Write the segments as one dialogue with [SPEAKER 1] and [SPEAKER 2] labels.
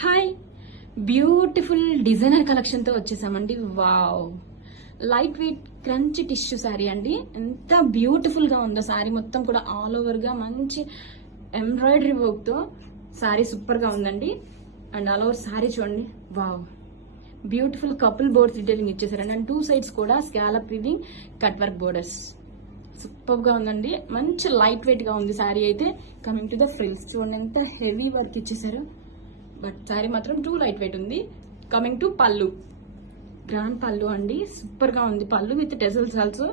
[SPEAKER 1] Hi beautiful designer కలెక్షన్తో వచ్చేసామండి. Wow light weight crunch tissue sari అండి. ఎంత బ్యూటిఫుల్గా ఉందో శారీ మొత్తం కూడా ఆల్ ఓవర్గా మంచి ఎంబ్రాయిడరీ వర్క్తో శారీ సూపర్గా ఉందండి. అండ్ ఆల్ ఓవర్ శారీ చూడండి. Wow beautiful couple borders detailing ఇచ్చేసారండి. And two sides కూడా scallop weaving cut work borders సూపర్గా ఉందండి. మంచి లైట్ వెయిట్గా ఉంది శారీ అయితే. కమింగ్ టు ద ఫ్రిల్స్ చూడండి ఎంత హెవీ వర్క్ ఇచ్చేసారు. బట్ శారీ మాత్రం టూ లైట్ వెయిట్ ఉంది. Coming to pallu. Grand pallu అండి. సూపర్గా ఉంది pallu with tassels also.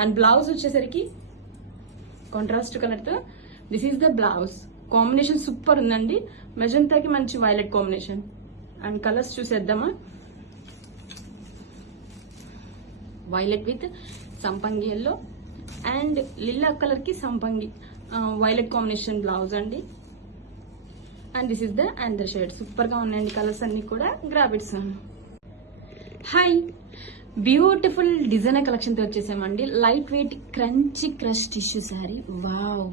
[SPEAKER 1] And blouse వచ్చేసరికి కాంట్రాస్ట్ కలర్తో this is the blouse combination super ఉందండి. మెజంతాకి మంచి వైలెట్ కాంబినేషన్ అండ్ కలర్స్ చూసేద్దామా? Violet with sampangi yellow and లిల్లా కలర్కి సంపంగి. వైలెట్ కాంబినేషన్ బ్లౌజ్ అండి. And this is the under shade సూపర్గా ఉన్నాయండి కలర్స్ అన్ని కూడా గ్రాబిట్స్ హాయ్ బ్యూటిఫుల్ డిజైనర్ కలెక్షన్తో వచ్చేసామండి. Light weight crunchy crush tissue sari wow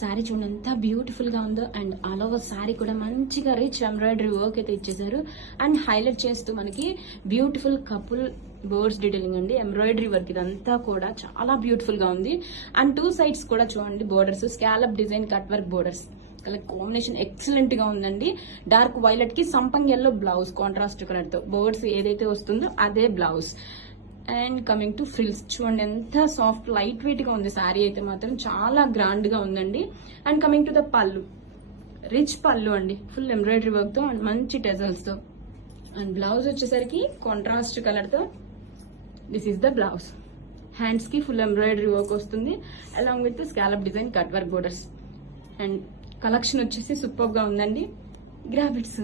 [SPEAKER 1] sari చూడండి ఎంత బ్యూటిఫుల్గా ఉందో. అండ్ ఆల్ ఓవర్ శారీ కూడా మంచిగా రిచ్ ఎంబ్రాయిడరీ వర్క్ అయితే ఇచ్చేసారు అండ్ హైలైట్ చేస్తూ మనకి బ్యూటిఫుల్ కపుల్ బోర్డ్స్ డీటెయిలింగ్ అండి. ఎంబ్రాయిడరీ వర్క్ ఇదంతా కూడా చాలా బ్యూటిఫుల్గా ఉంది. అండ్ టూ సైడ్స్ కూడా చూడండి borders scallop design cut work borders colour combination ఎక్సలెంట్గా ఉందండి. డార్క్ వైలెట్కి సంపంగ్ ఎల్లో బ్లౌజ్ కాంట్రాస్ట్ కలర్తో బోర్డ్స్ ఏదైతే వస్తుందో అదే blouse. And coming to frills చూడండి ఎంత సాఫ్ట్ లైట్ వెయిట్గా ఉంది శారీ అయితే మాత్రం చాలా గ్రాండ్గా ఉందండి. And coming to the pallu. Rich pallu అండి. ఫుల్ ఎంబ్రాయిడరీ వర్క్తో అండ్ మంచి టెజల్స్తో అండ్ బ్లౌజ్ వచ్చేసరికి కాంట్రాస్ట్ కలర్తో దిస్ ఈస్ ద బ్లౌజ్ హ్యాండ్స్కి ఫుల్ ఎంబ్రాయిడరీ వర్క్ వస్తుంది. Along with scallop design cut work borders and collection వచ్చేసి సూపర్గా ఉందండి. గ్రాఫిట్స్